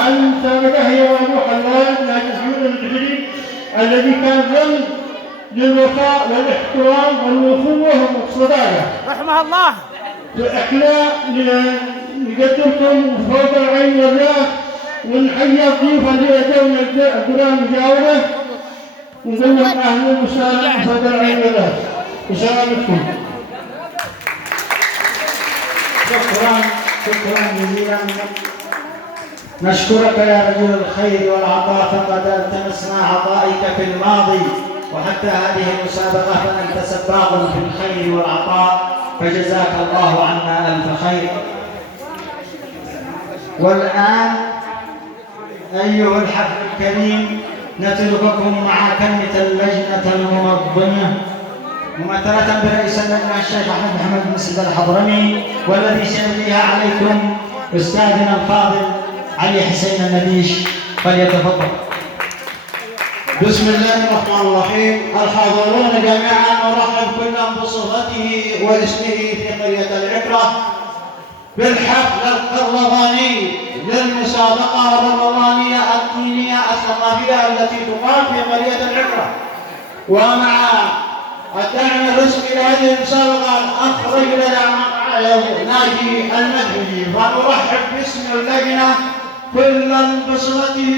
عن المسابقة هي أبو حلال ناجي محمود الجحري الذي كان رمز للوفاء والاحترام والأخوة والصداقة. رحمه الله. احنا نقدمكم فوق العين والراس ونحيي الضيوف اللي اجوا من القرى المجاورة ونقول لهم أهلا وسهلا فوق العين والراس. بسلامتكم. شكرا جزيلا. نشكرك يا رجل الخير والعطاء، فقد التمسنا عطائك في الماضي وحتى هذه المسابقة فأنت سباق في الخير والعطاء، فجزاك الله عنا ألف خير. والآن أيها الحفل الكريم نترككم مع كلمة اللجنة المنظمة ممثلة برئيس اللجنة الشيخ أحمد محمد بن سيد الحضرمي، والذي سيمليها عليكم أستاذنا الفاضل علي حسين النبيش، فليتفضل. بسم الله الرحمن الرحيم. الحاضرون جميعا نرحب كل بصفته واسمه في قرية العكرة بالحفل الرمضاني للمسابقة الرمضانية الدينية الثقافية التي تقام في قرية العكرة. ومع الدعم الرسمي لهذه المسابقة الأخ رجل ناجي المدحجي، فنرحب باسم اللجنة كل بصفته